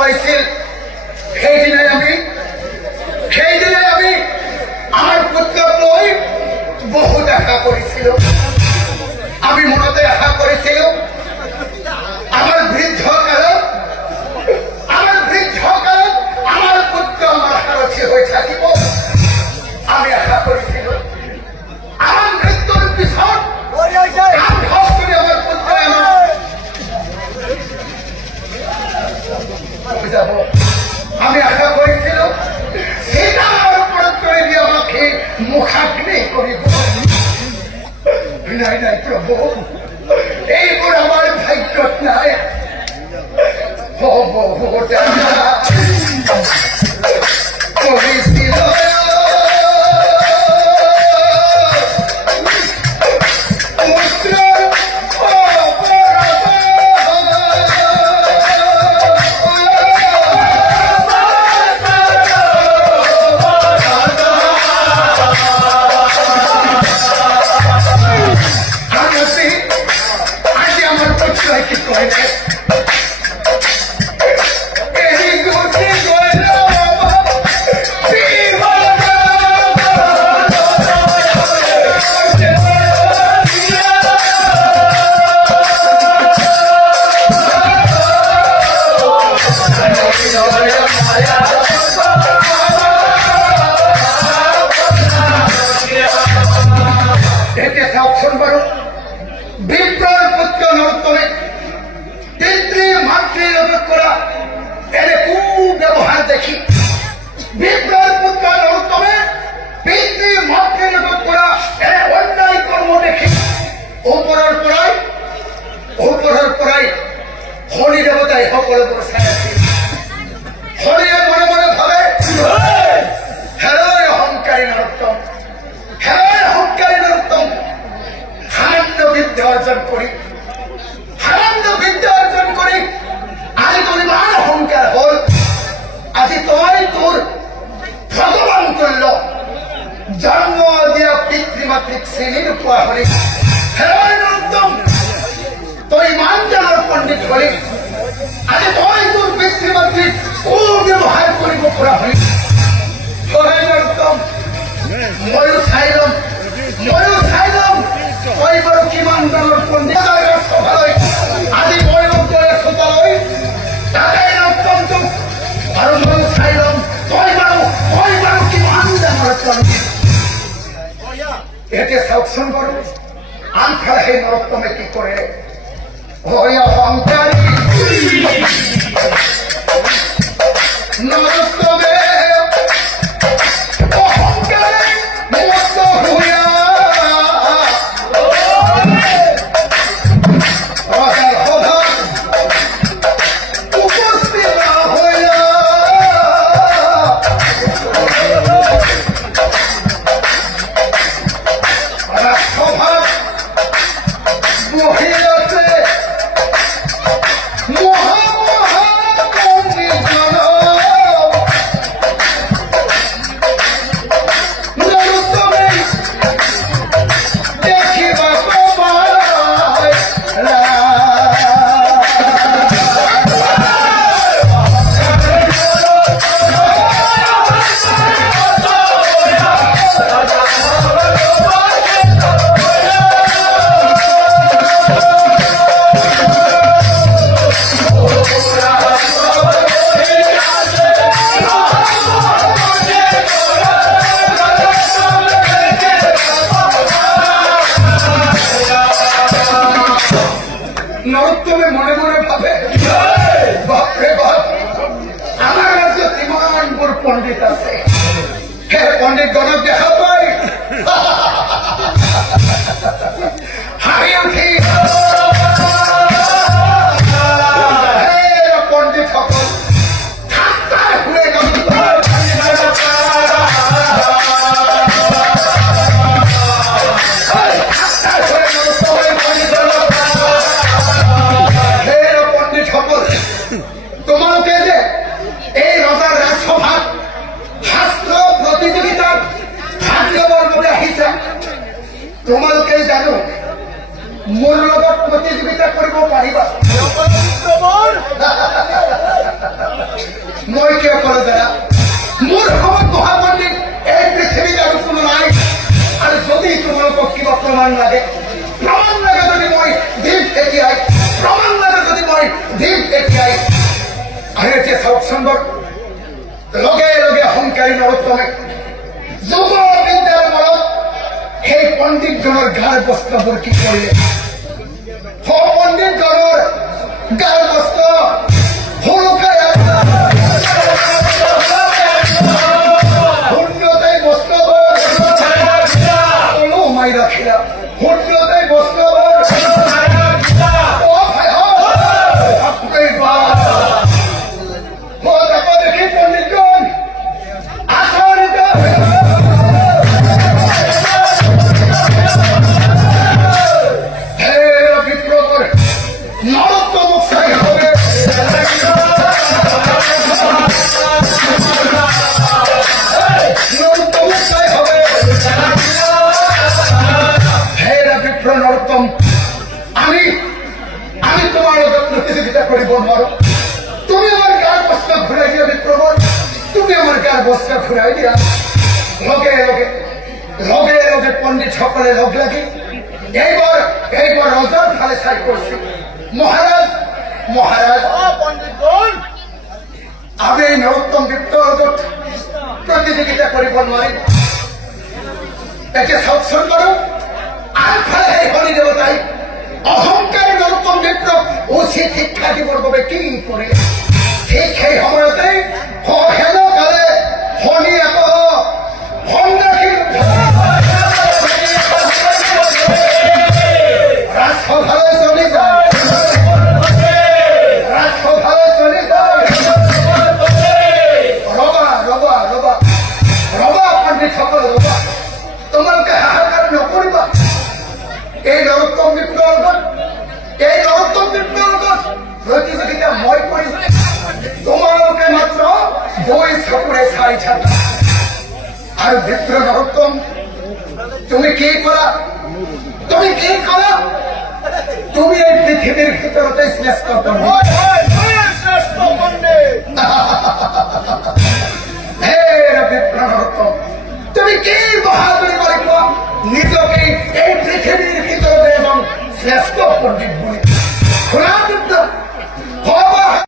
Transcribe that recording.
পাইছিল সেইদিনাই আমি আমার পুত্রক লৈ বহুত আশা করেছিল। আমি মনতে আশা করেছিল আমার বৃদ্ধ কালত আমার পুত্র আমার সারথী হয়ে থাকিব। আমি আশা করেছিল আমার মৃত্যুর পিছত আমার পুত্র যাব। আমি আশা করেছিল সেটা আমার উপর করে দিয়ে আমাকে মুখাগ্নি করিব। নাই নাই প্রভু, এইবোৰ আমার ভাগ্যত নাই। করেছিল বিপ্রর পুত্র নরোত্তমে পিতৃ মাতৃর করা এর কুব্যবহার দেখি। বিপ্রর পুত্র নরোত্তমে পিতৃ মাতৃর করা এর অন্যায় কর্ম দেখি উপরের পরাই হরি দেবতায় সকলে বসায় আছে। হরিয়ে মনে মনে ভাবে হেরয় অহংকারী নরোত্তম, সামান্য বিদ্যা অর্জন করি আজি তোর ইমান অহংকার হল। আজি তই তোর ভগবান তুল্য জন্ম দিয়া পিতৃমাতৃক শ্রেণীর পোৱা হলি। হেৰয় নৰোত্তম, তই ইমান জানাৰ পণ্ডিত হলি, আজি তই তোৰ পিতৃমাতৃক কুব্যৱহাৰ কৰিব পৰা হলি। হেৰয় নৰোত্তম, ময়ো চাই লম তই বাৰু কিমান ডাঙৰ পণ্ডিত। সভালৈ আজি মই দৰে চোতালৈ তাকেই নৰোত্তম আৰু ময়ো চাই লম তই বাৰু কিমান ডাঙৰ পণ্ডিত। এতিয়া চাওকচোন বাৰু আনফালে সেই নৰোত্তমে কি কৰে। অহংকাৰী নৰোত্তমে নৰোত্তমে মনে মনে ভাবে বাপৰে বাপ, আমাৰ ৰাজ্যত ইমানবোৰ পণ্ডিত আছে। সেই পণ্ডিত গণক দেখা পাই হাঁহি উঠি পণ্ডিত সকল ঠাট্টাই শুনে তোমালোকে যে এই ৰজাৰ ৰাজসভাত শাস্ত্ৰ প্ৰতিযোগিতাত মই কিয় কলো জানা মোৰ সমান মহাপণ্ডিত এই পৃথিৱীত আৰু কোনো নাই আৰু যদি তোমালোকক কিবা প্ৰমাণ লাগে যদি মই দিম এতিয়াই প্ৰমাণ লাগে যদি মই দিম এতিয়াই আৰু এতিয়া চাওকচোন লগে লগে অহংকাৰী নৰোত্তমে যুৱ বিদ্যাৰ মনত সেই পণ্ডিতজনৰ গাৰ বস্ত্ৰবোৰ কি কৰিলে পণ্ডিতজনৰ গাৰ বস্ত্ৰ সৰুকাই সূৰ্যতে বস্ত্ৰবোৰ মাই ৰাখিলা সূৰ্যতে বস্ত্ৰবোৰ দেখি পণ্ডিতজন আচৰিত বিপ্লৱৰ নৰোত্তম চাই হবে নৰোত্তম চাই হবে হেৰা বিপ্লৱ নৰোত্তম আমি তোমাৰ লগত প্ৰতিযোগিতা কৰিব নোৱাৰো তুমি আমার গার বস্ত্র ঘুরাই দিয়া বিপ্রবর তুমি আমার গার বস্ত্র ঘুরাই দিয়া লগে লগে লগে লগে পণ্ডিত সকলে লগ লাগি এইবার রজার ফালে সাই করছি মহারাজ মহারাজ পণ্ডিতগণ আমি এই নরোত্তম বিপ্লর প্রতিযোগিতা করিব নোৱাৰিম একে সাউকশন কৰো আৰ ফালে এই হলি দেবতাই অহংকাৰী নৰোত্তম বিপ্লব উচিত শিক্ষা দিবৰ বাবে কি কৰে ঠিক সেই সময়তে হেন কালে শনি আকৌ ৰাজসভালৈ চলি যায় ৰবা পণ্ডিতসকল ৰবা তোমালোকে হাহাকাৰ নকৰিবা এই নৰোত্তম বিপ্লৱৰ প্ৰতিযোগিতা মই কৰিম তোমালোকে মাত্ৰ দুই চকুৰে চাই থাকা আৰু বিপ্ৰ নৰোত্তম তুমি কি কৰা তুমি এই পৃথিৱীৰ ভিতৰতে শ্ৰেষ্ঠ